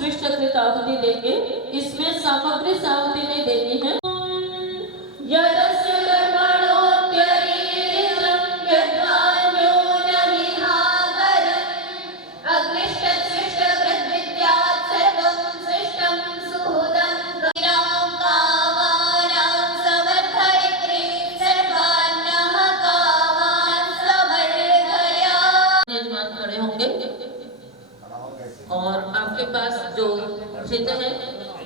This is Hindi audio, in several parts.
श्रेष्ठ कृत आहुति देंगे। इसमें सामग्री साहुति नहीं देनी है। यदस्य कर्मणोऽप्यरीरितं यद्वान्योन्यविहागरम् अग्निष्टसृष्टकृद्विद्यात् सर्वं सृष्टं सुहृदं गतिरां कामानां समर्थयित्रीं सर्वान्नः कामान् समर्थयात्। यजमान खड़े होंगे और आपके पास जो घृत है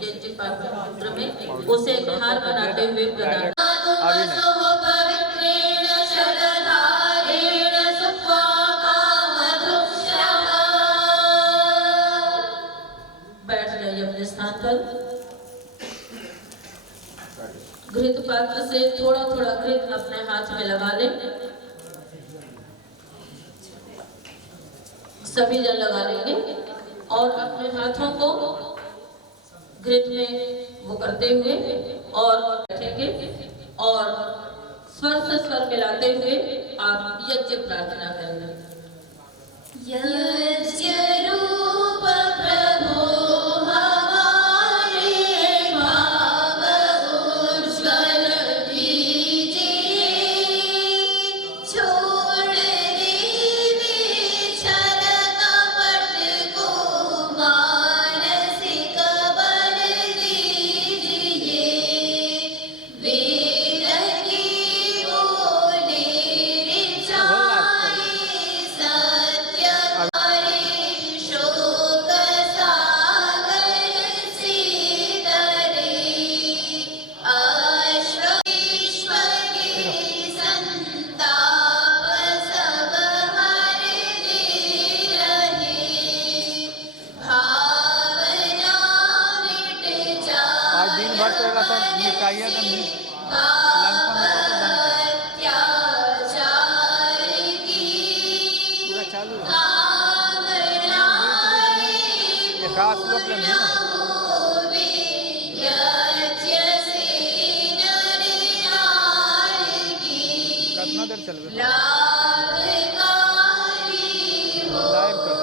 यज्ञ पात्र में उसे एक हार बनाते हुए प्रदान। बैठ जाइए अपने स्थान पर। घृत पात्र से थोड़ा थोड़ा घृत अपने हाथ में लगा लें। सभी जन लगा लेंगे और अपने हाथों को घृत में वो करते हुए और बैठेंगे और स्वर से स्वर मिलाते हुए आप यज्ञ प्रार्थना करेंगे। यज्ञ रूप प्रभो हमारे भाव उज्ज्वल कीजिए, छोड़ दीजिए छल कपट को मानसिक बल दीजिए, वेद की बोले रिचाए सत्य करे शोक सागर से तरे, अश्व के संताप सब हर दे रहे, भावना मिट आज दिन भर चलेगा सर, निकाइए तो अत्याचार की पूरा चालू है। कामना एकाश लोग में है ना, कितना देर चल रहा है? लाइव कर दो।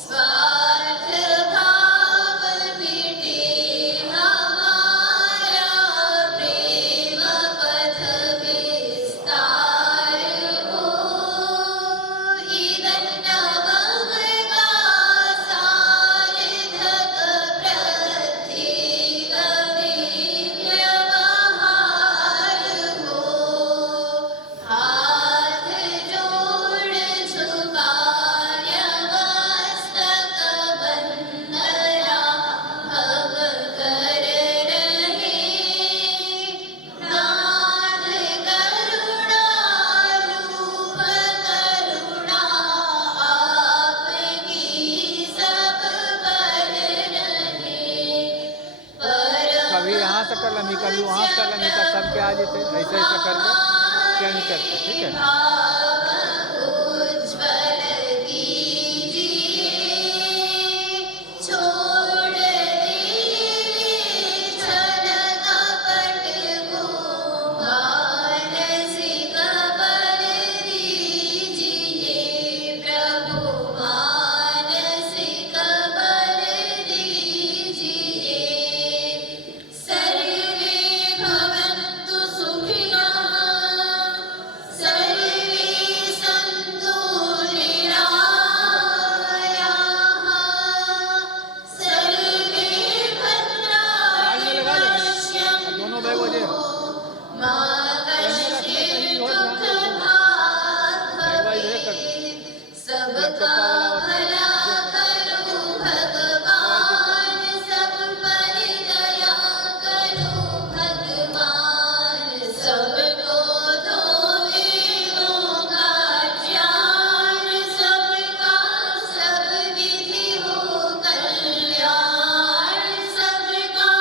स्वार्थ भाव मिटे हमारा, प्रेम पथ विस्तार हो, इदन्नवः का सार्थक प्रत्येक में व्यवहार हो, हाथ जोड़ झुकाय मस्तक वंदना भव कर रहे, नाथ करुणा रूप करुणा आपकी सब पर रहे, कभी यहाँ से कर लमी, कभी वहाँ से कर लमी, तो सबके आ जाते ऐसे ऐसे करके चेंज करते, ठीक है। भाव उज्ज्वल कीजिए, छोड़ दीजिए छल कपट को मानसिक बल दीजिए, प्रभु मानसिक बल दीजिए, सर्वे भवन्तु सुखिनः, सर्वे सन्तु निरामयाः, सर्वे भद्राणि पश्यन्तु दोनों भाई वजह मा कश्चित् दुःखभाग् भवेत्, सबका भला करो भगवान, सब पर दया करो भगवान, सबको दो वेदों का ज्ञान, सबका सब विधि हो कल्याण, सबका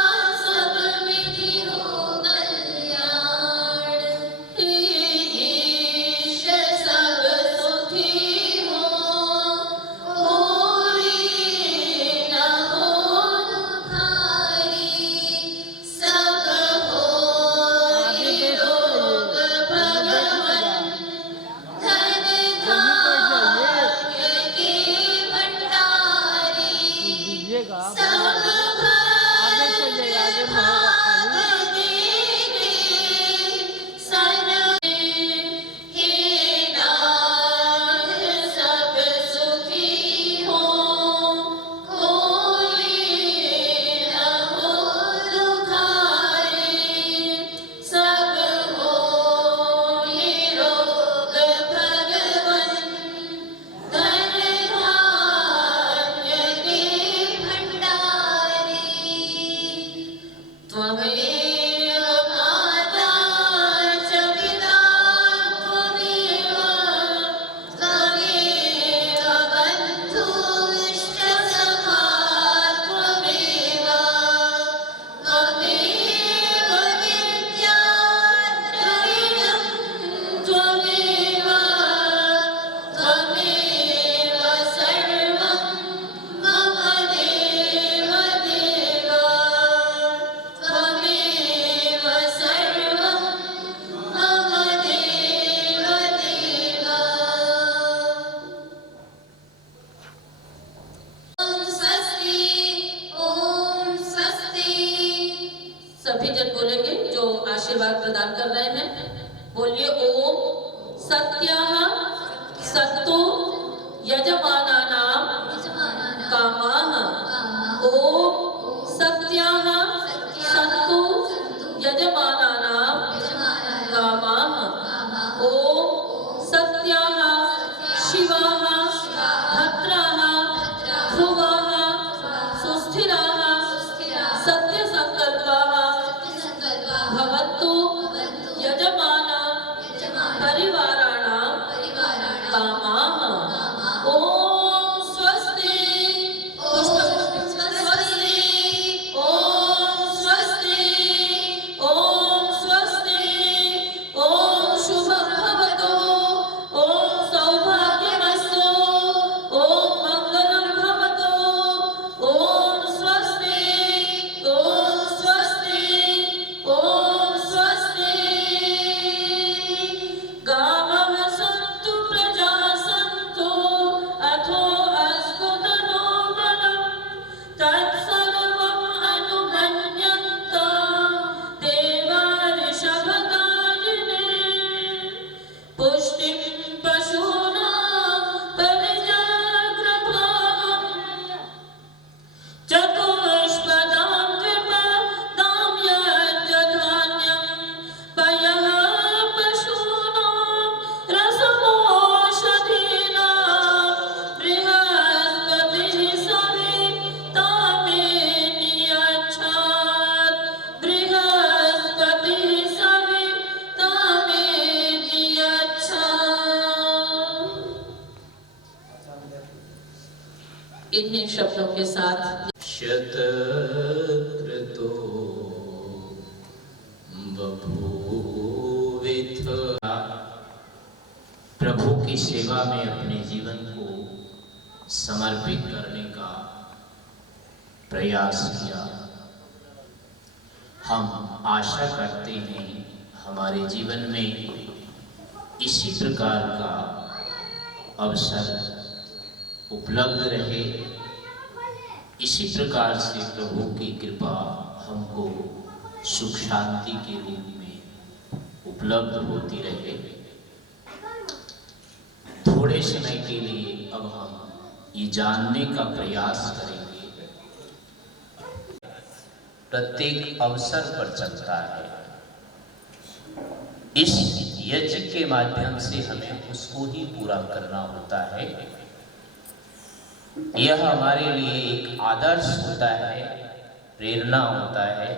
सब विधि हो कल्याण, ईश सब सुखी पुरस्कार प्रदान कर रहे हैं। बोलिए ओम सत्याः सत्तो यजमानानां कामाः। ओम सत्याः सत्तो यजमानानां कामाः। ओम सत्याः शिवाः भद्राः ध्रुवाः सुस्थिराः सत्यसङ्कल्पाः भवन्तु यजमान परिवाराणां कामाः। ओम स्वस्ति स्वस्ति ओम स्वस्ति ओम स्वस्ति ओम शुभं भवतु ओम सौभाग्यमस्तु ओम मंगलं भवतु ओम स्वस्ति ओम स्वस्ति ओम स्वस्ति। गावः सन्तु प्रजाः सन्तु अथो अस्तु तनोबलं तत्सर्वम् अनुमन्यन्तां देवा ऋषभगायिने। पुष्टिं पशूनां परिजाग्रभाम् चतुष्पदां द्विपदां यज्जधान्यं पयः पशूनां रसमोषधीनां बृहस्पतिः सवितामे नियच्छात् बृहस्पतिः सवितामे नियच्छात्। इन्हीं शब्दों के साथ शतक्रतो बभूविथ। प्रभु की सेवा में अपने जीवन को समर्पित करने का प्रयास किया। हम आशा करते हैं हमारे जीवन में इसी प्रकार का अवसर उपलब्ध रहे, इसी प्रकार से प्रभु की कृपा हमको सुख शांति के रूप में उपलब्ध होती रहे। थोड़े समय के लिए अब हम ये जानने का प्रयास करेंगे, प्रत्येक अवसर पर चलता है। इस यज्ञ के माध्यम से हमें उसको ही पूरा करना होता है। यह हमारे लिए एक आदर्श होता है, प्रेरणा होता है।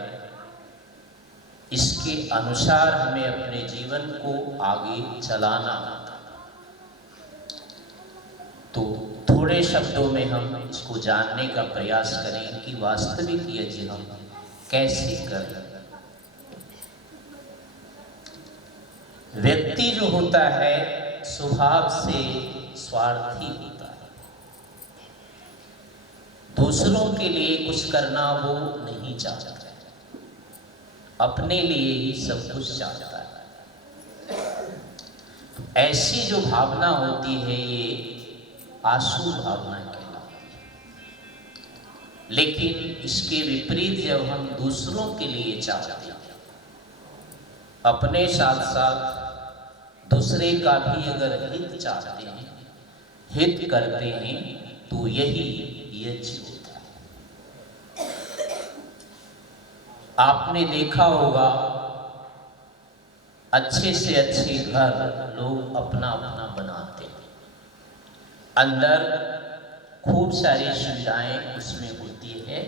इसके अनुसार हमें अपने जीवन को आगे चलाना होता है। तो थोड़े शब्दों में हम इसको जानने का प्रयास करें कि वास्तविक यज्ञ हम कैसे करें। व्यक्ति जो होता है स्वभाव से स्वार्थी होता है, दूसरों के लिए कुछ करना वो नहीं चाहता, अपने लिए ही सब कुछ चाहता है। ऐसी जो भावना होती है ये आसु भावना कहलाती है। लेकिन इसके विपरीत जब हम दूसरों के लिए चाहते हैं, अपने साथ साथ दूसरे का भी अगर हित चाहते हैं, हित करते हैं, तो यही यज्ञ होता है। आपने देखा होगा अच्छे से अच्छे घर लोग अपना अपना बनाते हैं, अंदर खूब सारी सुविधाएं उसमें होती है,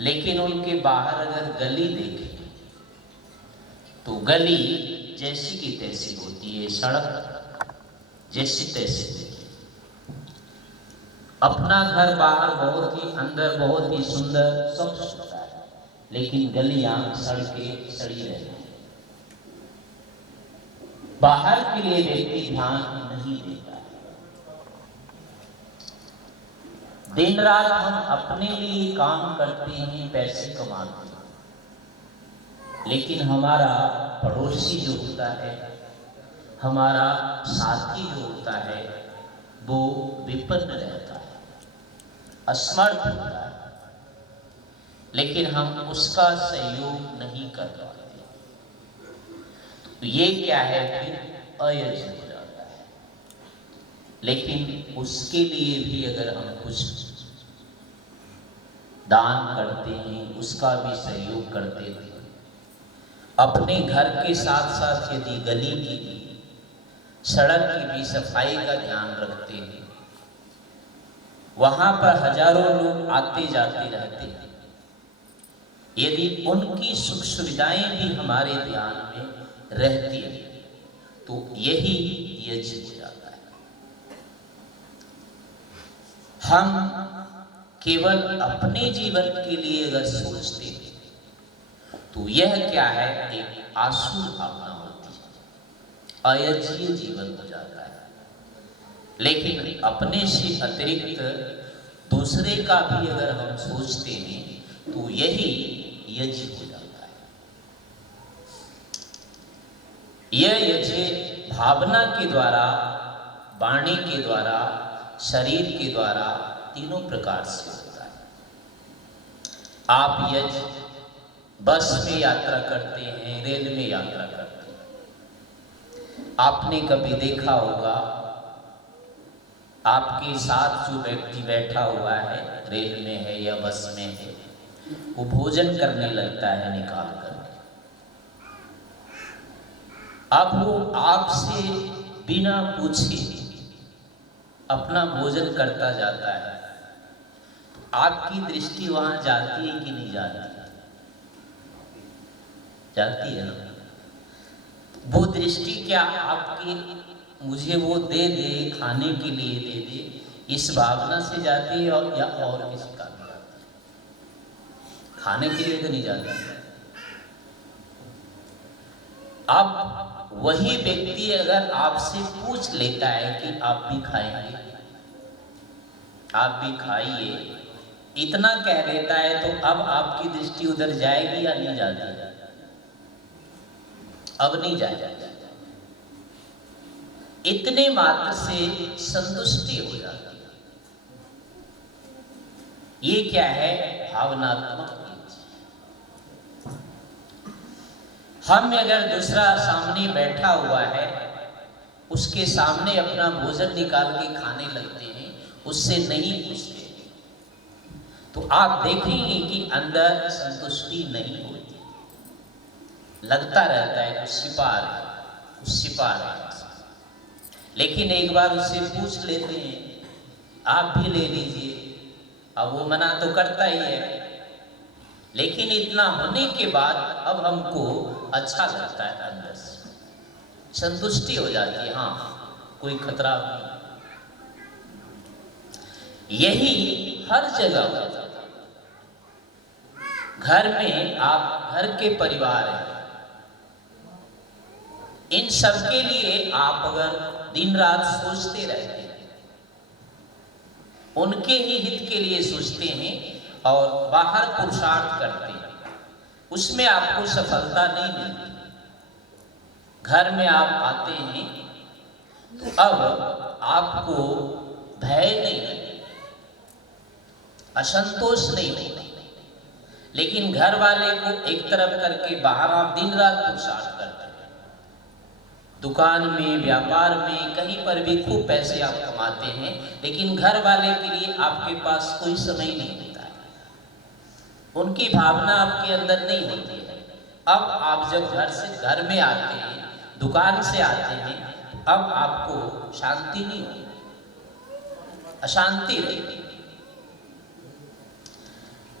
लेकिन उनके बाहर अगर गली देखें तो गली जैसी की तैसी होती है, सड़क जैसी तैसी होती है। अपना घर बाहर बहुत ही, अंदर बहुत ही सुंदर स्वच्छ होता है, लेकिन गलियां सड़कें सड़ी रहती हैं। बाहर के लिए व्यक्ति ध्यान नहीं देता है। दिन रात हम अपने लिए काम करते हैं, पैसे कमाते हैं, लेकिन हमारा पड़ोसी जो होता है, हमारा साथी जो होता है, वो विपन्न रहता है, असमर्थ होता है, लेकिन हम उसका सहयोग नहीं कर पाते। तो ये क्या है, फिर अयज हो जाता है। लेकिन उसके लिए भी अगर हम कुछ दान करते हैं, उसका भी सहयोग करते हैं, अपने घर के साथ साथ यदि गली की भी, सड़क की भी सफाई का ध्यान रखते हैं, वहां पर हजारों लोग आते जाते रहते हैं, यदि उनकी सुख सुविधाएं भी हमारे ध्यान में रहती है, तो यही यज्ञ हो जाता है। हम केवल अपने जीवन के लिए अगर सोचते हैं तो यह क्या है, एक आसुर भावना होती है, अयज्ञीय जीवन हो जाता है। लेकिन अपने से अतिरिक्त दूसरे का भी अगर हम सोचते हैं तो यही यज्ञ हो जाता है। यह यज्ञ भावना के द्वारा, वाणी के द्वारा, शरीर के द्वारा, तीनों प्रकार से होता है। आप यज्ञ बस में यात्रा करते हैं, रेल में यात्रा करते हैं, आपने कभी देखा होगा आपके साथ जो व्यक्ति बैठा हुआ है, रेल में है या बस में है, वो भोजन करने लगता है निकाल कर। अब वो आपसे बिना पूछे अपना भोजन करता जाता है, तो आपकी दृष्टि वहां जाती है कि नहीं जाती? जाती है ना। वो दृष्टि क्या आपकी, मुझे वो दे दे, खाने के लिए दे दे, इस भावना से जाती है या और किसी का भी जाती है? खाने के लिए तो नहीं जाती। अब वही व्यक्ति अगर आपसे पूछ लेता है कि आप भी खाएंगे, आप भी खाइए, इतना कह देता है, तो अब आपकी दृष्टि उधर जाएगी या नहीं जाएगी? अब नहीं जाएगा। इतने मात्र से संतुष्टि हो जाती है। ये क्या है, भावनात्मक। हम अगर दूसरा सामने बैठा हुआ है, उसके सामने अपना भोजन निकाल के खाने लगते हैं, उससे नहीं पूछते, तो आप देखेंगे कि अंदर संतुष्टि नहीं होती, लगता रहता है कुछ छिपा रहे। लेकिन एक बार उससे पूछ लेते हैं, आप भी ले लीजिए, अब वो मना तो करता ही है, लेकिन इतना होने के बाद अब हमको अच्छा लगता है, अंदर से संतुष्टि हो जाती है, हाँ कोई खतरा नहीं। यही हर जगह होता है। घर में आप, घर के परिवार हैं, इन सब के लिए आप अगर दिन रात सोचते रहते हैं, उनके ही हित के लिए सोचते हैं और बाहर पुरुषार्थ करते हैं, उसमें आपको सफलता नहीं मिलती। घर में आप आते हैं तो अब आपको भय नहीं, असंतोष नहीं होता, लेकिन घर वाले को एक तरफ करके बाहर आप दिन रात पुरुषार्थ करते हैं। दुकान में, व्यापार में, कहीं पर भी खूब पैसे आप कमाते हैं, लेकिन घर वाले के लिए आपके पास कोई समय नहीं होता है, उनकी भावना आपके अंदर नहीं होती है। अब आप जब घर में आते हैं, दुकान से आते हैं, अब आपको शांति नहीं होती, अशांति रहती।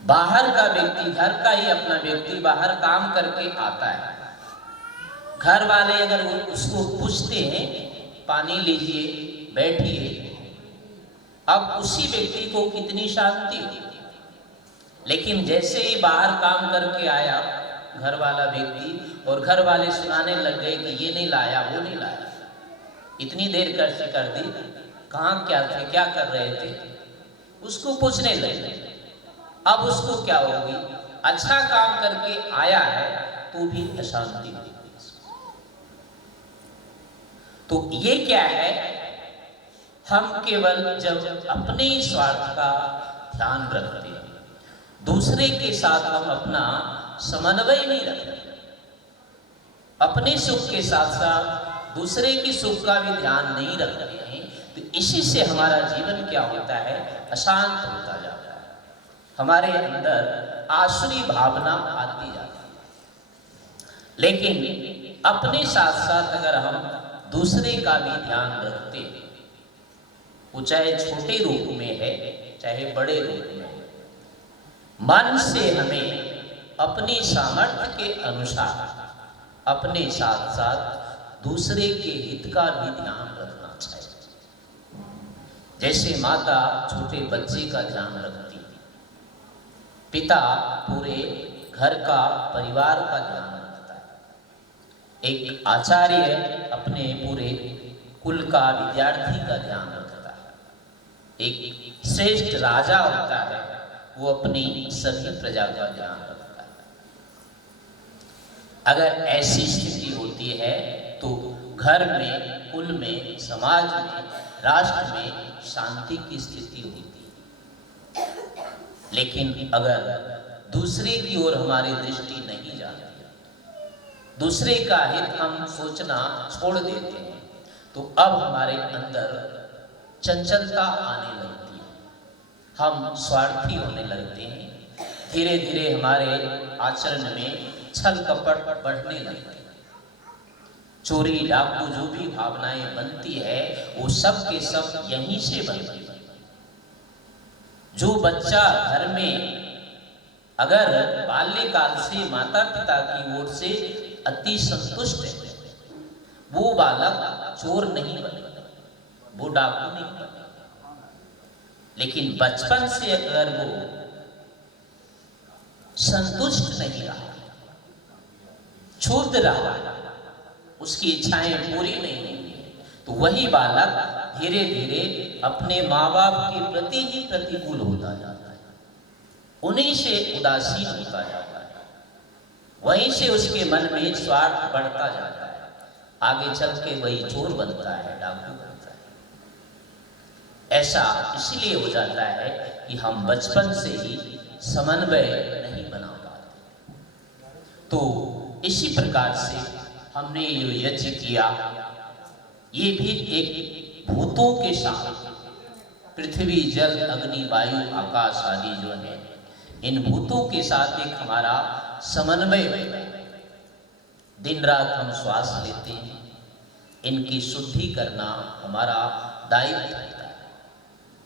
बाहर का व्यक्ति, घर का ही अपना व्यक्ति बाहर काम करके आता है, घर वाले अगर उसको पूछते हैं पानी लीजिए, बैठिए, अब उसी व्यक्ति को कितनी शांति होती। लेकिन जैसे ही बाहर काम करके आया घर वाला व्यक्ति, और घर वाले सुनाने लग गए कि ये नहीं लाया, वो नहीं लाया, इतनी देर कर दी, कहाँ क्या थे, क्या कर रहे थे, उसको पूछने लगे। अब उसको क्या होगी, अच्छा काम करके आया है तो भी अशांति होगी। तो ये क्या है, हम केवल जब अपने स्वार्थ का ध्यान रखते हैं, दूसरे के साथ हम अपना समन्वय नहीं रखते, अपने सुख के साथ साथ दूसरे की सुख का भी ध्यान नहीं रखते हैं, तो इसी से हमारा जीवन क्या होता है, अशांत होता जाता है, हमारे अंदर आसुरी भावना आती जाती है। लेकिन अपने साथ साथ अगर हम दूसरे का भी ध्यान रखते हैं, वो चाहे छोटे रूप में है चाहे बड़े रूप में है, मन से हमें अपनी सामर्थ्य के अनुसार अपने साथ साथ दूसरे के हित का भी ध्यान रखना चाहिए। जैसे माता छोटे बच्चे का ध्यान रखती है, पिता पूरे घर का परिवार का ध्यान रखता है, एक आचार्य अपने पूरे कुल का विद्यार्थी का ध्यान रखता है, एक श्रेष्ठ राजा होता है वो अपनी सभी प्रजा का ध्यान रखता है। अगर ऐसी स्थिति होती है तो घर में, कुल में, समाज में, राष्ट्र में शांति की स्थिति होती है। लेकिन अगर दूसरे की ओर हमारी दृष्टि नहीं जाती, दूसरे का हित हम सोचना छोड़ देते हैं, तो अब हमारे अंदर चंचलता आने लगती है, हम स्वार्थी होने लगते हैं, धीरे धीरे हमारे आचरण में छल कपट बढ़ने लगते हैं, चोरी डाकू जो भी भावनाएं बनती है वो सब के सब यहीं से बनती है। जो बच्चा घर में अगर बाल्यकाल से माता पिता की ओर से अति संतुष्ट है, वो बालक चोर नहीं बनेगा, वो डाकू नहीं बनेगा। लेकिन बचपन से अगर वो संतुष्ट नहीं रहा, क्षुब्ध रहा, उसकी इच्छाएं पूरी नहीं हुई, तो वही बालक धीरे धीरे अपने माँ बाप के प्रति ही प्रतिकूल होता जाता है, उन्हीं से उदासीन होता जाता है, वहीं से उसके मन में स्वार्थ बढ़ता जाता है, आगे चल के वही चोर बनता है, डाकू बनता है। ऐसा इसलिए हो जाता है कि हम बचपन से ही समन्वय नहीं बना पाते। तो इसी प्रकार से हमने ये यज्ञ किया, ये भी एक भूतों के साथ, पृथ्वी जल अग्नि वायु आकाश आदि जो है, इन भूतों के साथ एक हमारा समन्वय होता है। दिन रात हम श्वास लेते हैं, इनकी शुद्धि करना हमारा दायित्व होता है।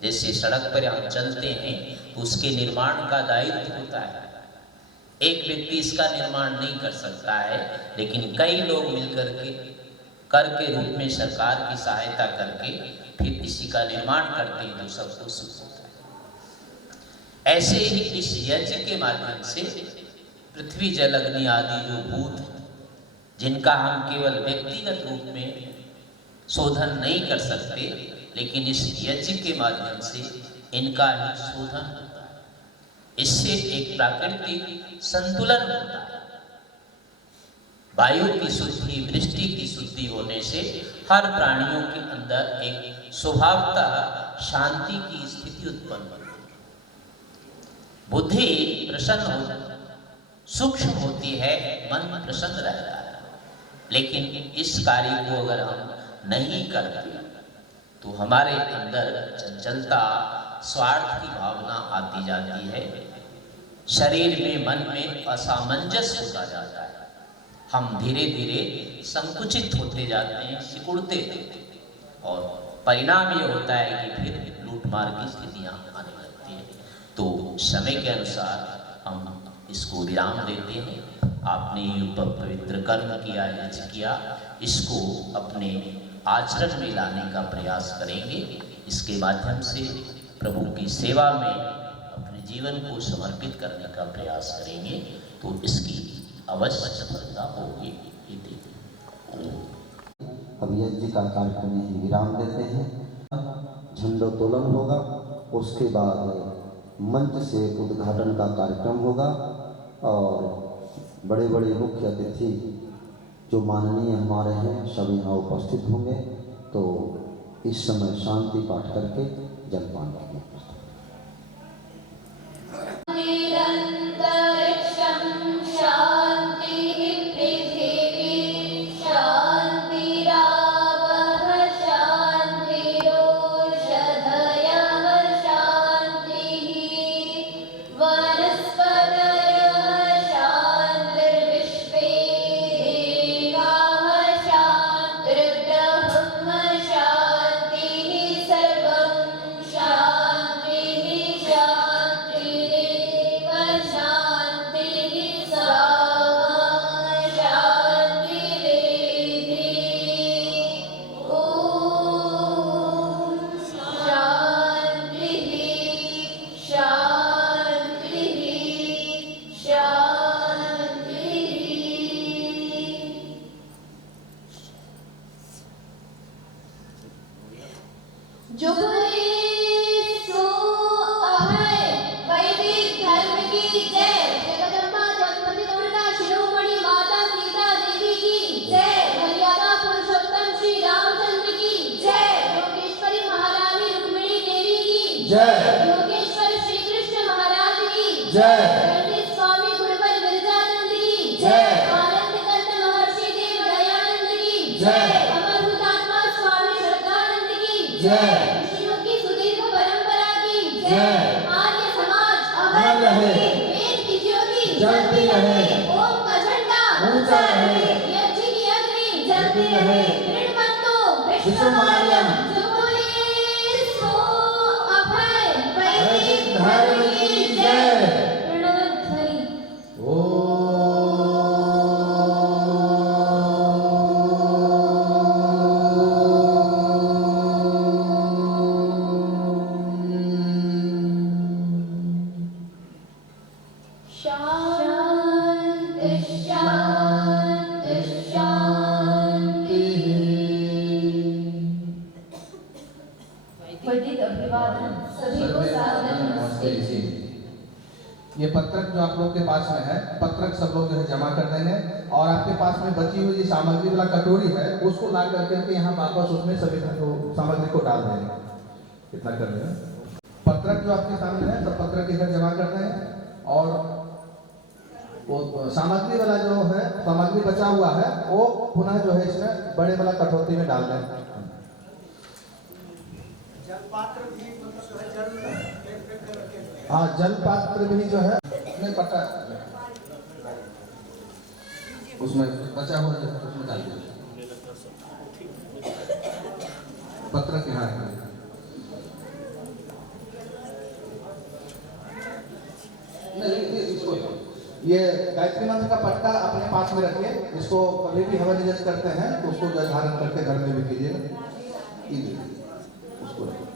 जैसे सड़क पर हम चलते हैं तो उसके निर्माण का दायित्व होता है, एक व्यक्ति इसका निर्माण नहीं कर सकता है, लेकिन कई लोग मिलकर के कर के रूप में सरकार की सहायता करके फिर इसी का निर्माण करते हैं, तो सबको सुख होता है। ऐसे ही इस यज्ञ के माध्यम से पृथ्वी जल अग्नि आदि जो भूत, जिनका हम केवल व्यक्तिगत रूप में शोधन नहीं कर सकते, लेकिन इस यज्ञ के माध्यम से इनका ही शोधन होता है। इससे एक प्राकृतिक संतुलन होता है। वायु की शुद्धि, वृष्टि की शुद्धि होने से हर प्राणियों के अंदर एक स्वभावतः शांति की स्थिति उत्पन्न होती है। बुद्धि प्रसन्न हो, सूक्ष्म होती है, मन प्रसन्न रहता है। लेकिन इस कार्य को अगर हम नहीं करते तो हमारे अंदर चंचलता, स्वार्थ की भावना आती जाती है, शरीर में, मन में असामंजस्य होता जाता है, हम धीरे धीरे संकुचित होते जाते हैं, सिकुड़ते जाते हैं, और परिणाम ये होता है कि फिर लूटमार की स्थितियाँ आने लगती हैं। तो समय के अनुसार हम इसको विराम देते हैं। आपने ये पवित्र कर्म किया, यज्ञ किया, इसको अपने आचरण में लाने का प्रयास करेंगे। इसके माध्यम से प्रभु की सेवा में अपने जीवन को समर्पित करने का प्रयास करेंगे, तो इसकी अवश्य सफलता होगी। अब यज्ञ का कार्यक्रम यही विराम देते हैं। झंडोत्तोलन होगा, उसके बाद मंच से उद्घाटन का कार्यक्रम होगा और बड़े बड़े मुख्य अतिथि जो माननीय हमारे हैं सभी यहाँ उपस्थित होंगे। तो इस समय शांति पाठ करके जलपान करेंगे। निरंतरिक्षं शांति पृथिवी जुबली सो अभय वैदिक धर्म की जय। जगदम्बा जगपति दुर्गा शिरोमणि माता सीता देवी की जय। मर्यादा पुरुषोत्तम श्री रामचंद्र की जय। योगेश्वरी महारानी रुक्मिणी देवी की जय। योगेश्वर श्री कृष्ण महाराज की जय। पंडित स्वामी गुरुवर गिरिजानंद की जय। आनंद कंद महर्षि देव दयानंद की जय। अमर हुतात्मा स्वामी श्रद्धानंद की जय। ऋषियों की सुदीर्घ परंपरा की जय। आर्य समाज अमर अमर रहे। रहे। वेद की ज्योति जलती रहे। ओम का झंडा ऊंचा रहे। यज्ञ की अग्नि जलती जलती रहे। रहे। ऋणबंधु विश्वमार्यम। जुबली सो अभय वैदिक धर्म की जय। ऋणवध्वनि। शांति शांति शांति। वैदिक अभिवादन सभी को सादर नमस्ते। ये पत्रक जो आप लोग के पास में है, पत्रक सब लोग जो है जमा कर देंगे और आपके पास में बची हुई सामग्री वाला कटोरी है उसको ला करके यहाँ वापस उसमें सभी सामग्री को डाल देंगे। कितना कर देंगे? पत्रक जो आपके सामने है सब पत्रक इधर जमा कर देंगे और वो सामग्री वाला जो है सामग्री बचा हुआ है वो पुनः जो है इसमें बड़े वाला कटोरी में डाल दें। हाँ, जल पात्र भी जो है नहीं पता उसमें बचा हुआ है उसमें डाल दीजिए। पत्रक यहाँ है। इसको ये गायत्री मंत्र का पटका अपने पास में रखिए। इसको कभी भी हवा निजत करते हैं तो उसको धारण करके घर में भी कीजिएगा। उसको रखिए।